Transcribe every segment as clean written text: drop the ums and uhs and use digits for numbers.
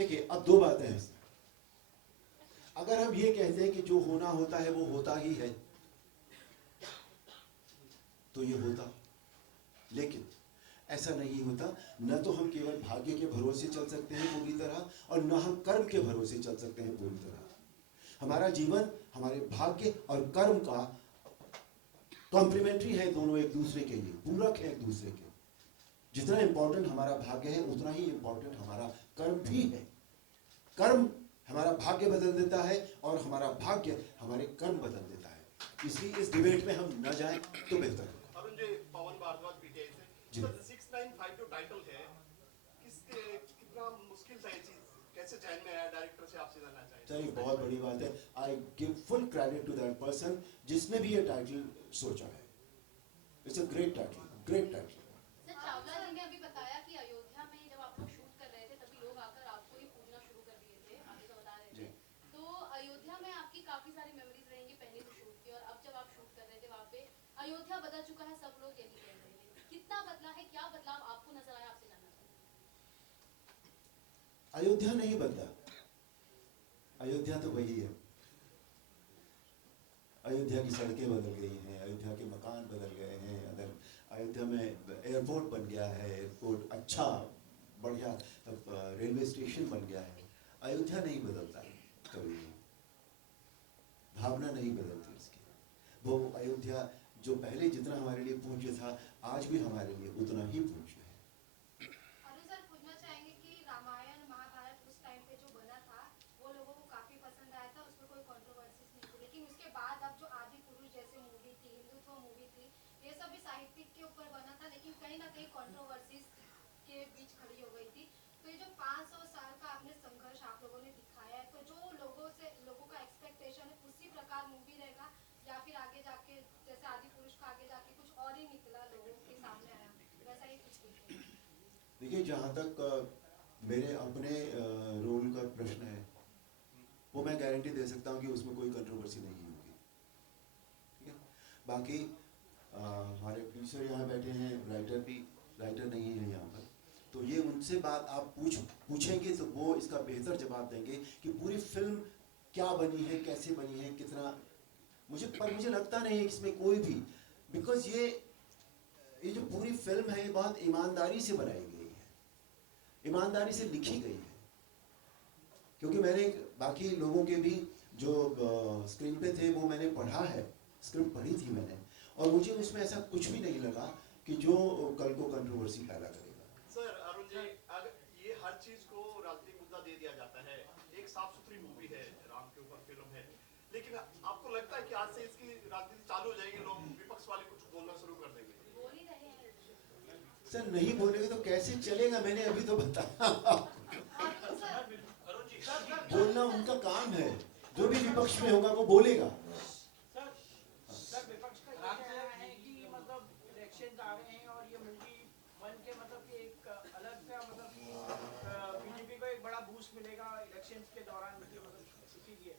देखिए अब दो बातें हैं इसमें। अगर हम ये कहते हैं कि जो होना होता है वो होता ही है, तो ये होता, लेकिन ऐसा नहीं होता। न तो हम केवल भाग्य के भरोसे चल सकते हैं पूरी तरह, और न हम कर्म के भरोसे चल सकते हैं पूरी तरह। हमारा जीवन हमारे भाग्य और कर्म का कॉम्प्लीमेंट्री है, दोनों एक दूसरे के लिए पूरक है एक दूसरे के। जितना इंपॉर्टेंट हमारा भाग्य है उतना ही इंपॉर्टेंट हमारा कर्म भी है। कर्म हमारा भाग्य बदल देता है और हमारा भाग्य हमारे कर्म बदल देता है। इसलिए इस डिबेट में हम न जाएं तो बेहतर होगा। अरुण जी, पवन भारद्वाज पीटीआई से। सर 695 जो टाइटल है, किसके कितना मुश्किल था ये चीज, कैसे चयन में आया? डायरेक्टर से आपसे जानना चाहिए। सर बहुत बड़ी बात है। I give full credit to that person जिसने भी ये टाइटल सोचा है। It's a great title, great title. Sir Chawla ji ने अभी बताया कि अयोध्या में जब आप लोग शूट कर रहे थे तभी लोग आकर आपको ही पूजना शुरू कर दिए थे, आप तो बता रहे थे। तो अयोध्या में आपकी काफी सारी मेमोरीज रहेंगी पहले से शूट की, और अब जब आप शूट कर रहे थे वहाँ पे अयोध्या बदल चुका है, सब लोग यही कह रहे थे। कितना बदला है, क्या बदलाव आपको नजर आया, आपसे जानना चाहिए। अयोध्या नहीं बदला, अयोध्या तो वही है। अयोध्या की सड़कें बदल गई हैं, अयोध्या के मकान बदल गए हैं, अयोध्या में एयरपोर्ट बन गया है, एयरपोर्ट अच्छा बढ़िया रेलवे स्टेशन बन गया है। अयोध्या नहीं बदलता है कभी, भावना नहीं बदलती इसकी। वो अयोध्या जो पहले जितना हमारे लिए पूज्य था, आज भी हमारे लिए उतना ही पूज्य है। अरुण सर, पूछना चाहेंगे कि रामायण महाभारत उस टाइम पे जो बना था वो लोगों को काफी पसंद आया था, उसमें कोई कंट्रोवर्सीज नहीं थी, लेकिन उसके बाद अब जो आदि पुरुष जैसे मूवी थी, हिंदुत्व मूवी थी, ये सब भी साहित्यिक के ऊपर बना था, लेकिन कहीं ना कहीं कंट्रोवर्सीज के बीच खड़ी हो गई थी। तो ये जो 500 साल का आपने संघर्ष आप लोगों ने दिखाया है, तो जो लोगों का एक्सपेक्टेशन है उसी प्रकार मूवी रहेगा, या फिर आगे जाके जैसे आदि पुरुष का आगे जाके कुछ और ही निकला, लोगों के सामने आया, वैसा ही कुछ दिखेगा? देखिए जहाँ तक मेरे अपने रोल का प्रश्न है, वो मैं गारंटी दे सकता हूँ कि उसमें कोई कंट्रोवर्सी नहीं होगी, ठीक है। बाकी हमारे प्रोड्यूसर यहाँ बैठे हैं, राइटर नहीं है यहाँ पर, तो ये उनसे बात आप पूछेंगे तो वो इसका बेहतर जवाब देंगे कि पूरी फिल्म क्या बनी है, कैसे बनी है, कितना। मुझे लगता नहीं है इसमें कोई भी, बिकॉज ये जो पूरी फिल्म है ये बहुत ईमानदारी से बनाई गई है, ईमानदारी से लिखी गई है। क्योंकि मैंने बाकी लोगों के भी जो स्क्रीन पे थे वो मैंने पढ़ा है, स्क्रिप्ट पढ़ी थी मैंने, और मुझे उसमें ऐसा कुछ भी नहीं लगा कि जो कल को कंट्रोवर्सी पैदा करेगा। सर अरुण जी, अगर ये हर चीज को राजनीतिक मुद्दा दे दिया जाता है, एक साफ सुथरी मूवी है, राम के ऊपर फिल्म है, लेकिन आपको लगता है कि आज से इसकी राजनीति चालू हो जाएगी, लोग विपक्ष वाले कुछ बोलना शुरू कर देंगे? बोल ही रहे हैं सर नहीं बोलेंगे तो कैसे चलेगा, मैंने अभी तो बताया। बोलना उनका काम है, जो भी विपक्ष में होगा वो बोलेगा। सर विपक्ष का ये कहना है कि मतलब इलेक्शन आ रहे हैं और ये मूवी बन के मतलब कि एक अलग सा मतलब कि बीजेपी को एक बड़ा बूस्ट मिलेगा इलेक्शन के दौरान, मतलब इसीलिए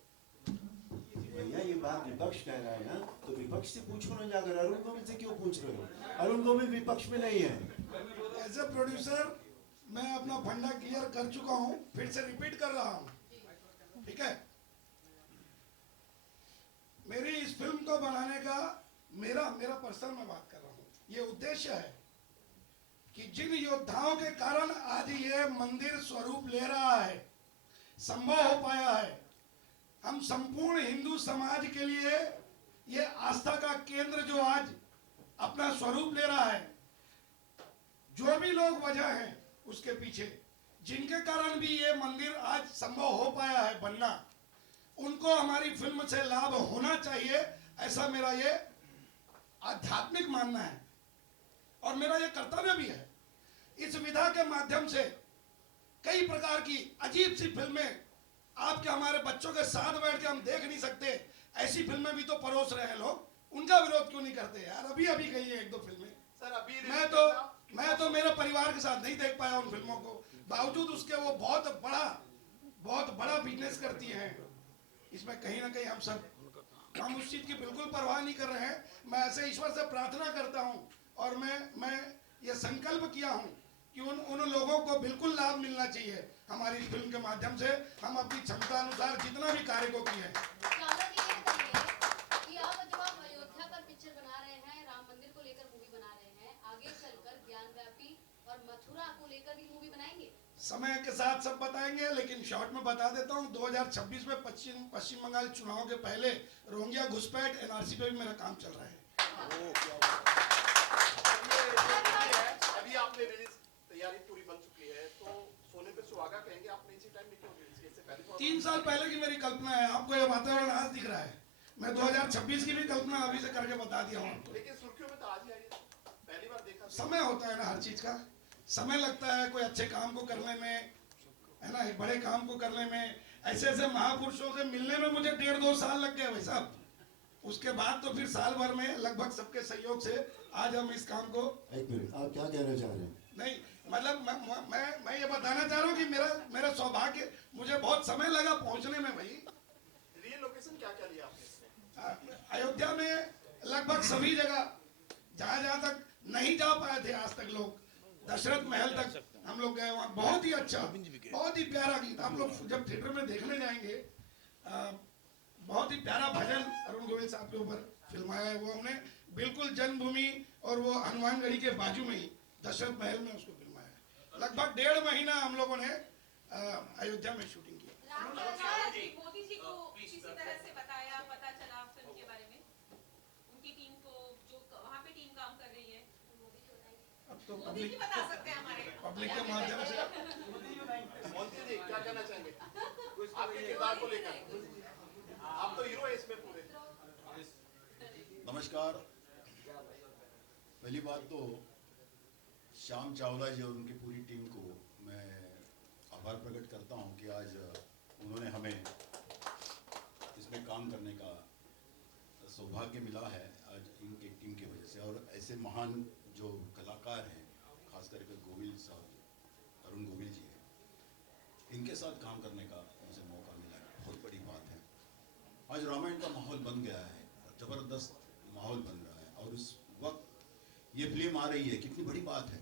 भैया ये बात विपक्ष कह रहा है ना, तो विपक्ष से पूछो ना जाकर, अरुण गोविल से क्यों पूछ रहे हो? अरुण गोविल विपक्ष में नहीं है। एज ए प्रोड्यूसर मैं अपना फंडा क्लियर कर चुका हूं, फिर से रिपीट कर रहा हूं, ठीक है। मेरी इस फिल्म को बनाने का मेरा पर्सनल मैं बात कर रहा हूं, ये उद्देश्य है कि जिन योद्धाओं के कारण आज ये मंदिर स्वरूप ले रहा है, संभव हो पाया है, हम संपूर्ण हिंदू समाज के लिए ये आस्था का केंद्र जो आज अपना स्वरूप ले रहा है, जो भी लोग वजह हैं उसके पीछे, जिनके कारण भी ये मंदिर आज संभव हो पाया है बनना, उनको हमारी फिल्म से लाभ होना चाहिए, ऐसा मेरा ये आध्यात्मिक मानना है और मेरा ये कर्तव्य भी है। इस विधा के माध्यम से कई प्रकार की अजीब सी फिल्में आपके हमारे बच्चों के साथ बैठ के हम देख नहीं सकते, ऐसी फिल्में भी तो परोस रहे हैं लोग, उनका विरोध क्यों नहीं करते यार? अभी गई है 1-2 फिल्में। सर अभी मैं तो मेरे परिवार के साथ नहीं देख पाया उन फिल्मों को, बावजूद उसके वो बहुत बड़ा बिजनेस करती हैं। इसमें कहीं ना कहीं हम उस चीज की बिल्कुल परवाह नहीं कर रहे हैं। मैं ऐसे ईश्वर से प्रार्थना करता हूं और मैं ये संकल्प किया हूं कि उन लोगों को बिल्कुल लाभ मिलना चाहिए। हमारी फिल्म के माध्यम से हम अपनी क्षमता अनुसार जितना भी कार्य को किए हैं। चावला जी ये बताइए कि अब जब आप अयोध्या पर पिक्चर बना रहे हैं, राम मंदिर को लेकर मूवी बना रहे हैं, आगे चलकर ज्ञानव्यापी और मथुरा को लेकर भी मूवी बनाएंगे? समय के साथ सब बताएंगे, लेकिन शॉर्ट में बता देता हूँ 2026 में पश्चिम बंगाल चुनाव के पहले रोहिंग्या घुसपैठ एनआरसी पे भी मेरा काम चल रहा है। अभी आपने रिलीज तैयारी पूरी बन चुकी है, तो सोने पे सुहागा कहेंगे आपने इसी टाइम में क्यों रिलीज किया? इससे पहले तो 3 साल पहले की मेरी कल्पना है, आपको ये वातावरण आज दिख रहा है। मैं 2026 की भी कल्पना अभी से करके बता दिया हूँ आपको। लेकिन सुर्खियों में तो आज ही आई है, पहली बार देखा। समय होता है ना, हर चीज का समय लगता है। कोई अच्छे काम को करने में, है ना, एक बड़े काम को करने में, ऐसे ऐसे महापुरुषों से मिलने में मुझे 1.5-2 साल लग गए भाई साहब। उसके बाद तो फिर साल भर में लगभग सबके सहयोग से आज हम इस काम को। एक मिनट, आप क्या कहना चाह रहे हैं? नहीं मतलब मैं ये बताना चाह रहा हूँ कि मेरा सौभाग्य, मुझे बहुत समय लगा पहुंचने में भाई। रियल लोकेशन क्या क्या लिया आपने? अयोध्या में लगभग सभी जगह, जहाँ जहाँ तक नहीं जा पाए थे आज तक लोग, दशरथ महल तक हम लोग गए। वहाँ बहुत ही अच्छा, बहुत ही प्यारा गीत, आप लोग जब थिएटर में देखने जाएंगे, बहुत ही प्यारा भजन अरुण गोविल साहब के ऊपर फिल्माया है। वो हमने बिल्कुल जन्मभूमि और वो हनुमानगढ़ी के बाजू में ही दशरथ महल में उसको फिल्माया है। लगभग 1.5 महीना हम लोगों ने अयोध्या में शूटिंग की। मोदी जी को किसी तरह से बताया, पता चला फिल्म के बारे में, उनकी टीम को जो वहाँ पे टीम काम कर रही है, अब तो मोदी जी बता सकते हैं हमारे पब्लिक के माध्यम से। मोदी जी क्या कहना चाहेंगे आपके किरदार को लेकर? आप तो हीरो है इसमें पूरे। नमस्कार। पहली बात तो श्याम चावला जी और उनकी पूरी टीम को मैं आभार प्रकट करता हूं कि आज उन्होंने हमें इसमें काम करने का सौभाग्य मिला है, आज इनकी टीम की वजह से। और ऐसे महान जो कलाकार हैं, खास करके गोविल साहब, अरुण गोविल जी हैं, इनके साथ काम करने का मुझे मौका मिला है, बहुत बड़ी बात है। आज रामायण का माहौल बन गया है, ज़बरदस्त माहौल बन रहा है, और उस वक्त ये फिल्म आ रही है, कितनी बड़ी बात है।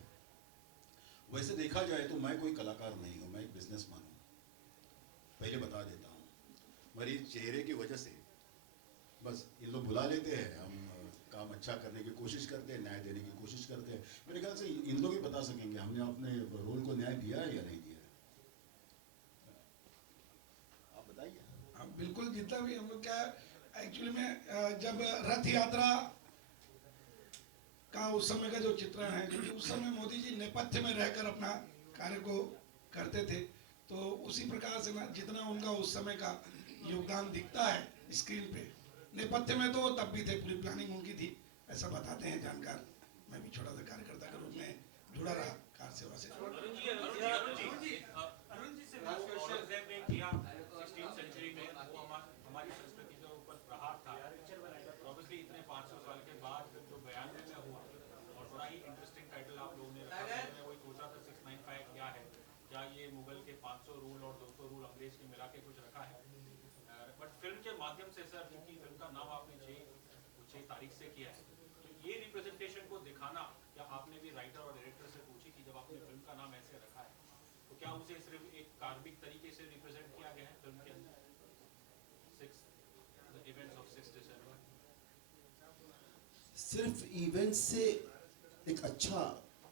वैसे देखा जाए तो मैं कोई कलाकार नहीं हूँ, मैं एक बिजनेसमैन हूँ, पहले बता देता हूँ। मेरे चेहरे की वजह से बस ये लोग बुला लेते हैं, हम काम अच्छा करने की कोशिश करते हैं, न्याय देने की कोशिश करते हैं। मेरे ख्याल से इन लोग ही बता सकेंगे हमने अपने रोल को न्याय दिया है या नहीं दिया है। आप बताइए। हाँ बिल्कुल, जितना भी हम लोग क्या एक्चुअली में जब रथ यात्रा का उस समय का जो चित्रण है, क्योंकि उस समय मोदी जी नेपथ्य में रहकर अपना कार्य को करते थे, तो उसी प्रकार से ना जितना उनका उस समय का योगदान दिखता है स्क्रीन पे, नेपथ्य में तो तब भी थे, पूरी प्लानिंग उनकी थी, ऐसा बताते हैं जानकार। मैं भी छोटा सा कार्यकर्ता के रूप में जुड़ा रहा कार सेवा से। अरुण जी से किया 16th सेंचुरी में, वो हमारी संस्कृति के ऊपर प्रहार था। ऑब्वियसली इतने 500 साल के बाद जो 92 में हुआ, और बड़ा ही इंटरेस्टिंग टाइटल आप लोगों ने रखा। मैंने वही सोचा था 695 क्या है, क्या ये मुगल के 500 रूल और 200 रूल अंग्रेज के मिला के कुछ रखा है। बट फिल्म के माध्यम से सर, क्योंकि फिल्म का नाम आपने 6 तारीख से किया है, तो ये रिप्रेजेंटेशन को दिखाना, या आपने भी राइटर और डायरेक्टर से पूछी कि जब आपने फिल्म का नाम ऐसे रखा है, तो क्या उसे सिर्फ एक कार्मिक तरीके से रिप्रेजेंट किया गया है फिल्म के अंदर, इवेंट्स ऑफ 6 दिसंबर? सिर्फ इवेंट से एक अच्छा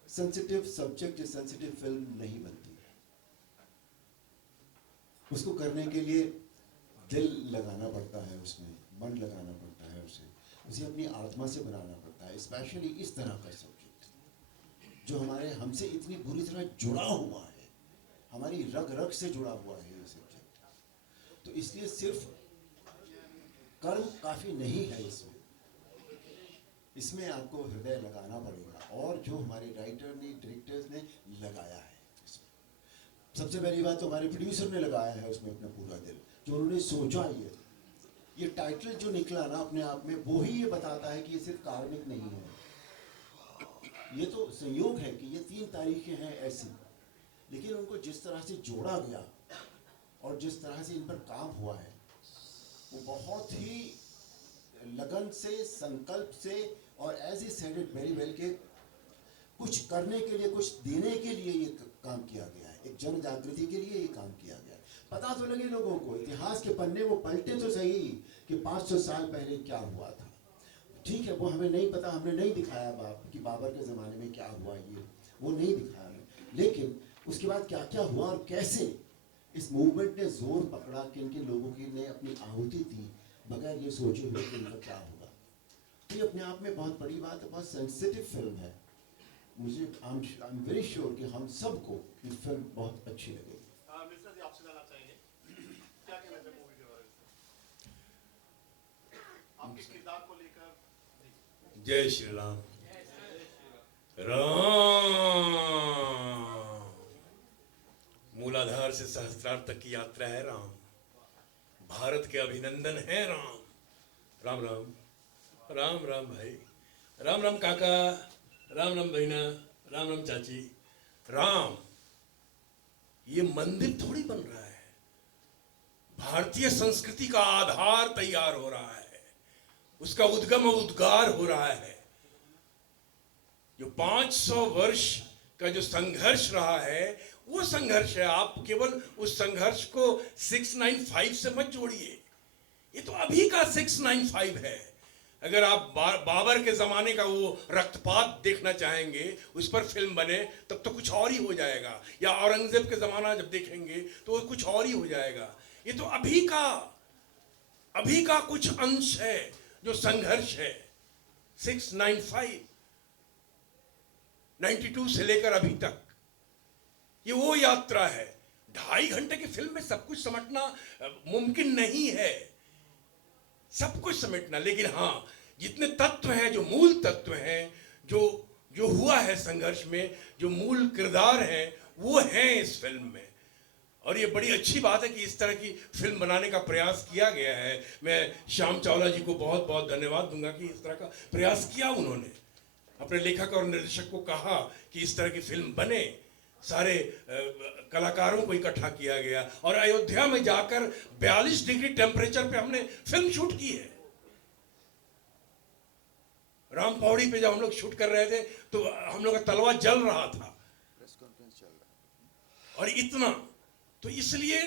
सेंसिटिव सब्जेक्ट, सेंसिटिव फिल्म नहीं बनती। उसको करने के लिए दिल लगाना पड़ता है, उसमें मन लगाना पड़ता है, उसे अपनी आत्मा से बनाना पड़ता है। स्पेशली इस तरह का सब्जेक्ट जो हमारे हमसे इतनी बुरी तरह जुड़ा हुआ है, हमारी रग रग से जुड़ा हुआ है ये सब्जेक्ट। तो इसलिए सिर्फ कर्म काफी नहीं है इसमें आपको हृदय लगाना पड़ेगा, और जो हमारे राइटर ने, डायरेक्टर्स ने लगाया है इसमें। सबसे पहली बात तो हमारे प्रोड्यूसर ने लगाया है उसमें अपना पूरा दिल, जो उन्होंने सोचा। ये टाइटल जो निकला ना अपने आप में, वो ही ये बताता है कि ये सिर्फ कार्मिक नहीं है। ये तो संयोग है कि ये 3 तारीखें हैं ऐसी, लेकिन उनको जिस तरह से जोड़ा गया और जिस तरह से इन पर काम हुआ है, वो बहुत ही लगन से, संकल्प से, और as I said it very well के कुछ करने के लिए, कुछ देने के लिए ये काम किया गया है, एक जन जागृति के लिए ये काम किया गया है। पता तो लगे लोगों को, इतिहास के पन्ने वो पलटे तो सही कि 500 साल पहले क्या हुआ था। ठीक है, वो हमें नहीं पता, हमने नहीं दिखाया कि बाबर के ज़माने में क्या हुआ, ये वो नहीं दिखाया हमें, लेकिन उसके बाद क्या क्या हुआ और कैसे इस मूवमेंट ने जोर पकड़ा, किन किन लोगों की ने अपनी आहुति दी बगैर ये सोचे हुए कि इनका क्या होगा। ये अपने आप में बहुत बड़ी बात है, बहुत सेंसिटिव फिल्म है। मुझे आई एम वेरी श्योर कि हम सबको ये फिल्म बहुत अच्छी लगेगी। मिश्रा जी, आपसे जानना चाहेंगे क्या कहना चाहिए मूवी के बारे में, आपके किरदार को लेकर। जय श्री राम। राम मूलाधार से सहस्त्रार्थ तक की यात्रा है राम, भारत के अभिनंदन है राम। राम राम राम राम भाई, राम राम काका, राम राम बहना, राम राम चाची। राम ये मंदिर थोड़ी बन रहा है, भारतीय संस्कृति का आधार तैयार हो रहा है, उसका उद्गम और उद्गार हो रहा है। जो 500 वर्ष का जो संघर्ष रहा है वो संघर्ष है। आप केवल उस संघर्ष को 695 से मत जोड़िए, ये तो अभी का 695 है। अगर आप बाबर के जमाने का वो रक्तपात देखना चाहेंगे, उस पर फिल्म बने, तब तो कुछ और ही हो जाएगा। या औरंगजेब के जमाना जब देखेंगे तो कुछ और ही हो जाएगा। ये तो अभी का कुछ अंश है जो संघर्ष है। 695 92 से लेकर अभी तक ये वो यात्रा है। 2.5 घंटे की फिल्म में सब कुछ समेटना मुमकिन नहीं है, सब कुछ समेटना। लेकिन हाँ, जितने तत्व हैं, जो मूल तत्व हैं, जो हुआ है संघर्ष में, जो मूल किरदार हैं, वो हैं इस फिल्म में। और ये बड़ी अच्छी बात है कि इस तरह की फिल्म बनाने का प्रयास किया गया है। मैं श्याम चावला जी को बहुत बहुत धन्यवाद दूंगा कि इस तरह का प्रयास किया उन्होंने। अपने लेखक और निर्देशक को कहा कि इस तरह की फिल्म बने, सारे कलाकारों को इकट्ठा किया गया और अयोध्या में जाकर 42 डिग्री टेम्परेचर पे हमने फिल्म शूट की है। राम पौड़ी पे जब हम लोग शूट कर रहे थे तो हम लोग का तलवा जल रहा था, और इतना तो इसलिए